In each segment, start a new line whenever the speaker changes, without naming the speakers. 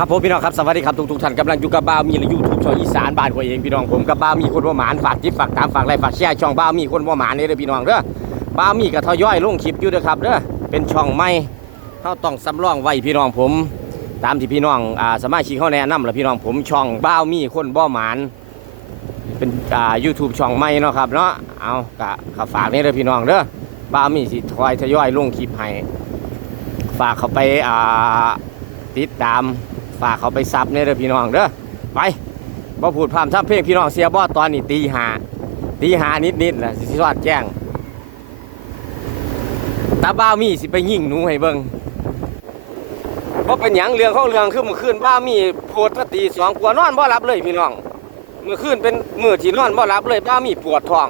ครับผมพี่น้องครับสวัสดีครับทุกทุกๆท่านกำลังอยู่กับบ้าวมีหรือยูทูบช่องอีสานบ้านของเองพี่น้องผมกับบ้าวมีคนว่าหมานฝากจิบฝากตามฝากไลค์ฝากแชร์ช่องบ้าวมีคนว่าหมานนี่เด้อพี่น้องเด้อบ้าวมีกับทอยอยลงคลิปอยู่เด้อครับเด้อเป็นช่องใหม่เขาต้องสำรองไว้พี่น้องผม ตามที่พี่น้องอ่าสมาชิกเขาแนะนำแล้วพี่น้องผมช่องบ้าวมีคนบ่าหมานเป็นอ่า YouTube ช่องใหม่เนาะครับเนาะเอากะขฝากนี่เด้อพี่น้องเด้อบ้าวมีสิทอยทยอยลงคลิปให้ฝากเขาไปอ่าติดตาม ฝากเขาไปซับเนี่ยเด้อพี่น้องเด้อไปบ่พูดพร่ำทับเพลงพี่น้องเสียบ่ตอนนี้ตีหาตีหานิดนิดๆแหละสิสอดแจ้งตาบ้ามีสิไปยิงหนูให้เบิ่งบ่เป็นหยังเรื่องของเรื่องคือเมื่อคืนบ้ามีโพดมาตีสองกว่านอนบ่หลับเลยพี่น้องเมื่อคืนเป็นมือที่นอนบ่หลับเลยบ้ามีปวดท้อง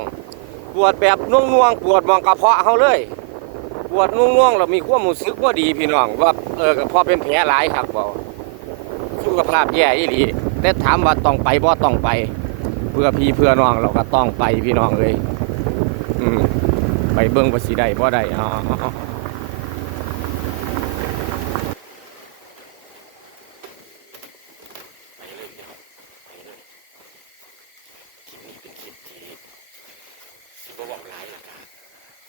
ปวดแบบน่วงๆปวดมองกระเพาะเฮาเลย ปวดน่วงๆแล้วมีความรู้สึกบ่ดีพี่น้องว่าเออกระเพาะเป็นแผลหลายครับบ่ สุขภาพแย่อีหลีแต่ถามว่าต้องไปบ่ต้องไป เพื่อพี่เพื่อน้องเราก็ต้องไปพี่น้องเลย อืมไปเบิ้งว่าษีได้บ่ได้อ๋อาไปเลยพี่น้องไปเลยคลิปนี้เป็นคลิปที่สิบ่บอกหลายละกัน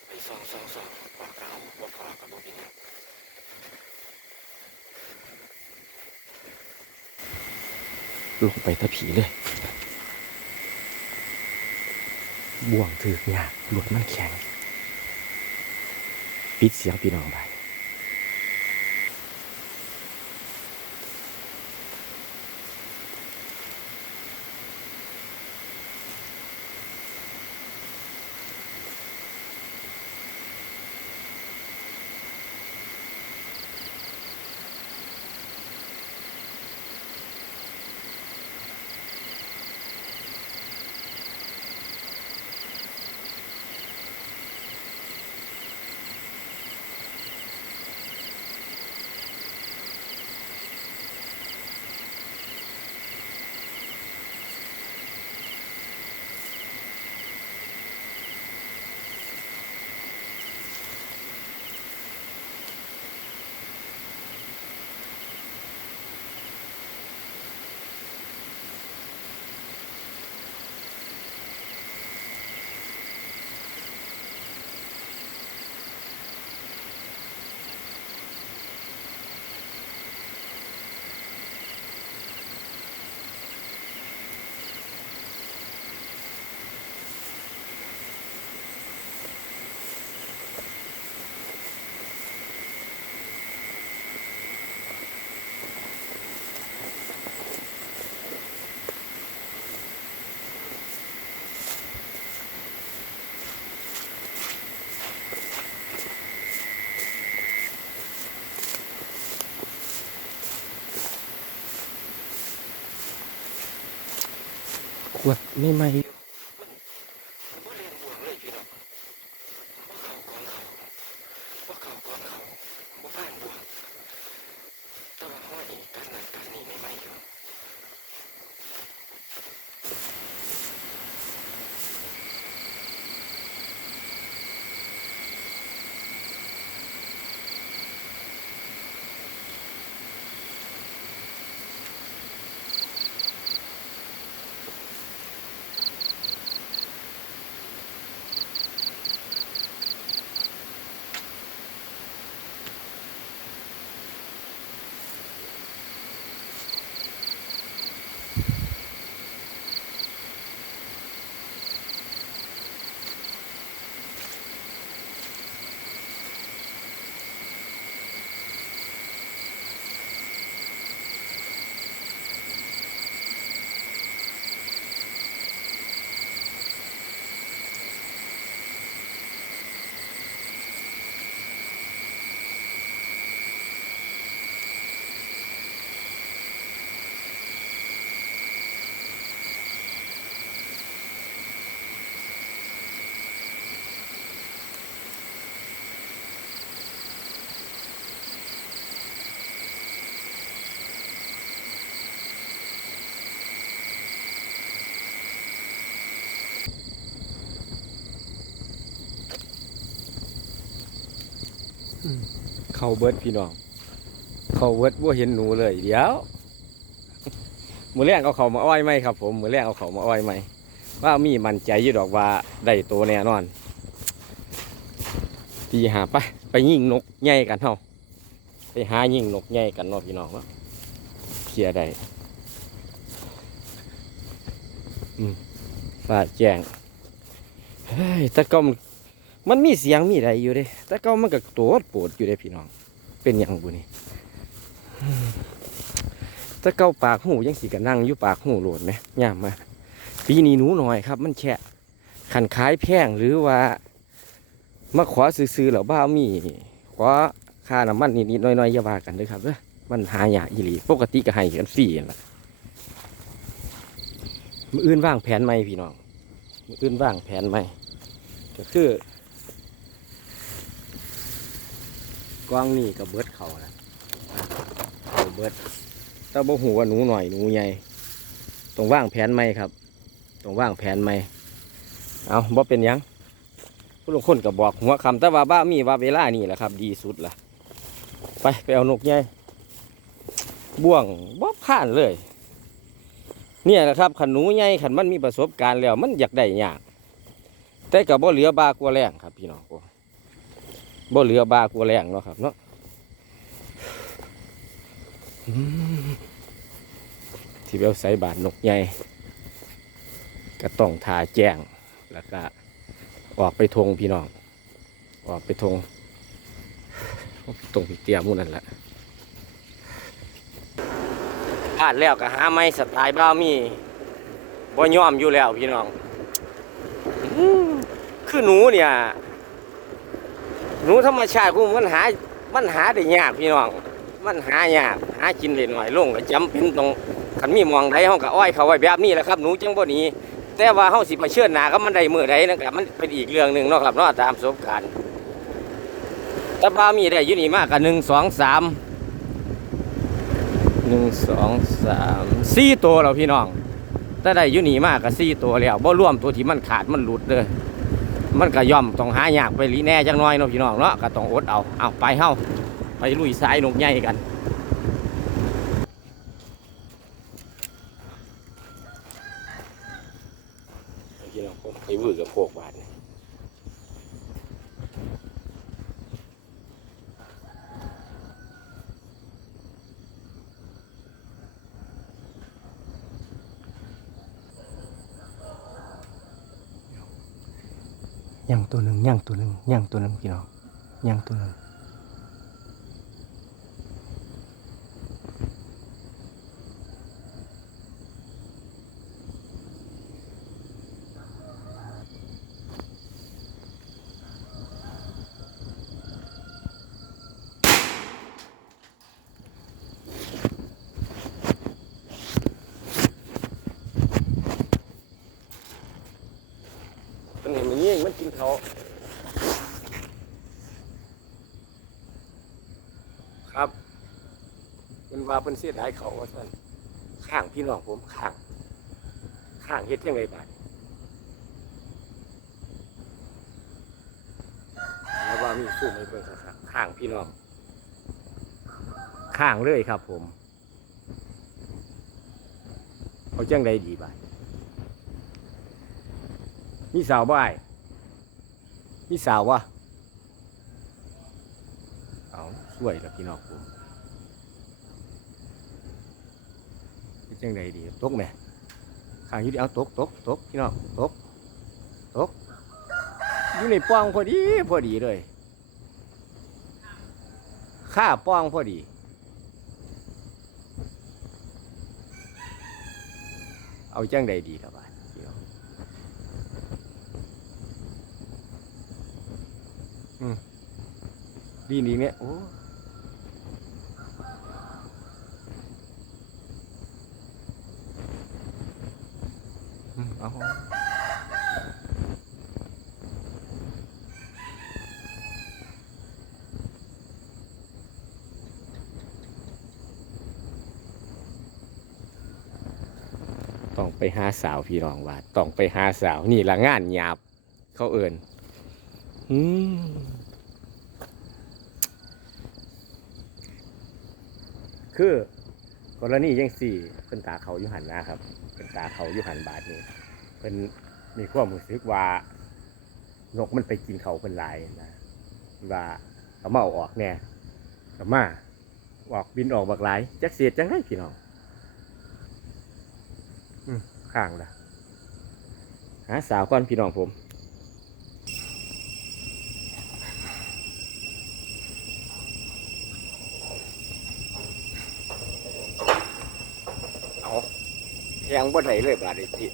ไปซองซองซองบอกเก่าบอกพอกับบ่เป็นหยัง ลงไปตะผีเลยบ่วงถือกยากหลวดมันแข็ง ปิดเสียงพี่น้องไป วดไม่ไม่ เข้าเบิดพี่น้อง เข้าเบิดว่าเห็นหนูเลยเดี๋ยวมือแรงเอาเขามาอ้อยไหมครับ ผมมือแรงเอาเขามาอ้อยไหมว่ามีมันใจอยี่ดอกว่าได้ตัวแน่นอนตีหาไปไปยิงนกใหญ่กันเฮาไปหายิงนกใหญ่กันเนาะพี่น้องเนาะเคลียได้มฟ้าแจ้งเฮ้ยต่ก็มัน มันมีเสียงมีอะไรอยู่เด้แต่ก็มันก็ตัวปวดอยู่เด้พี่น้อง เป็นอย่างบุนี่ถ้าเก้าปากหูยังสีกันนั่งอยู่ปากหูโหลดไหมย่ามมาปีนี้หนูหน่อยครับ มันแฉะขันขายแพงหรือว่ามาขอซื้อๆหล่าบ้ามีขอค่าน้ำมันนิดๆน้อยๆอย่าว่ากันเลยครับเด้อมันหายากอีหลีปกติก็ให้กันฟรีนั่นล่ะมืออื่นว่างแผนใหมพี่น้องมืออื่นว่างแผนใหมก็คือ กว้างนี่กับเบิดเขานะเขาเบิดถ้าบ่หูว่าหนูหน่อยหนูใหญ่ต้องว่างแผนใหม่ครับต้องว่างแผนใหม่เอาบ่เป็นยังผู้ลงคนก็บบอกหัวคำแต่ว่าบ้ามีว่าเวลานี่แหละครับ ดีสุดละไปไปเอานกใหญ่บ่วงบ่ผ่านเลย เนี่ยแหละครับขันหนูใหญ่ขันมันมีประสบการณ์แล้ว มันอยากได้ยากแต่ก็บ่เหลือบากลัวาแรงครับพี่น้อง บ่เหลือบากลัวแรงเนาะครับเนาะที่เบลใส่บาทนกใหญ่ก็ต้องทาแจ้งแล้วก็ออกไปทงพี่น้อง ออกไปทงตรงเตียมหมูนั่นแหละพลาดแล้วก็หาไม้สไตล์บ้ามีบ่ยอมอยู่แล้วพี่น้องคือหนูเนี่ย หนูธรรมชาติกูมันหามันหาได้ยากพี่น้อง มันหายากหากินเล่นหน่อยลงก็จำเป็นต้องขันมีมองใดเฮาก็อ้อยเขาไว้แบบนี้แหละครับหนูจังบ่หนีแต่ว่าเฮาสิมาเชิญหน้ากับมันได้มือใดนั่นก็มันเป็นอีกเรื่องหนึ่งเนาะครับเนาะตามประสบการณ์แต่บ่ามีได้อยู่นี่มากก็1 2 3 1 2 3 4ตัวแล้วพี่น้องแต่ได้อยู่นี่มากก็4ตัวแล้วบ่รวมตัวที่มันขาดมันหลุดเด้อ มันก็ย่อมต้องหายากไปลีแน่จังน้อยเนาะพี่น้องเนาะก็ต้องอดเอาเอาไปเฮาไปลุยสายนกใหญ่กันพี่น้องผมไปวือกับพวกบาทนี่ย ตัวหนึ่งย่างตัวหนึ่งย่างตัวหนึ่งพี่น้องย่างตัวหนึ่ง มันเห็นมันเงี้ยมันกินเขาครับ มัน ว่าเป็นเสียดายเขาว่าสั่นข้างพี่น้องผมข้าง ข้างเฮ็ดยังไงบาดแล้วว่ามีสู้ไม่เบิ่งครับข้างพี่น้อง ข้างเลยครับผมเอาจังใดดีบาดมีสาวบ่ไอ้ายมีสาววะเอาสวยแล้วพี่น้องผมเป็น จังไดดีตกไหมข้างอยู่ดีเอาตกตกตกพี่น้องตกตกอยู่ในป้องพอดีพอดีเลยข้าป้องพอดี เอาจังใดดีครับบ้านพี่น้องดีดีเนี่ยโอ้อืม เอาต้องไปหาสาวพี่รองว่าต้องไปหาสาว นี่ละงานหยาบ เขาเอินอืมคือกรณียังสี่เป็นตาเขาอยู่หันนะครับเป็นตาเขาอยู่หันบาทนี้ เป็นมีความรู้สึกว่านกมันไปกินเขาเป็นหลายนะว่าเอามาเอาออกแน่เอามาออกบินออกบักหลายจักเสียดจังไงพี่น้องข้างละหาสาวก่อนพี่น้องผมเอาแพงบ่ได้เลยบาดนี้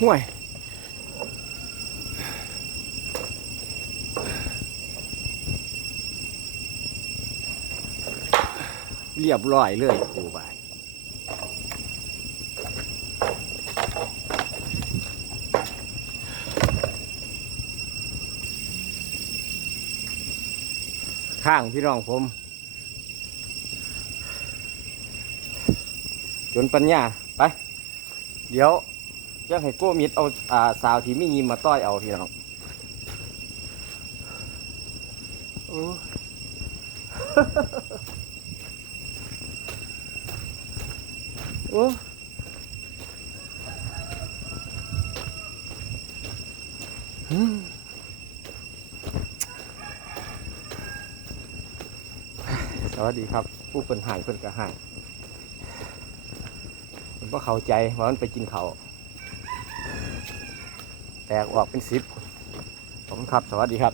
ห่วย เรียบร้อยเลยครูบายข้างพี่น้องผม จนปัญญา ไป เดี๋ยว จะให้โก้มิดเอาอ่าสาวที่ไม่ยิมมาต้อยเอาพี่น้องโอ้โอ้สวัสดีครับ ผู้เป็นห่างเพิ่นกระห่างผมก็เข้าใจว่ามันไปกินเขา แตกออกเป็นสิบผมครับ สวัสดีครับ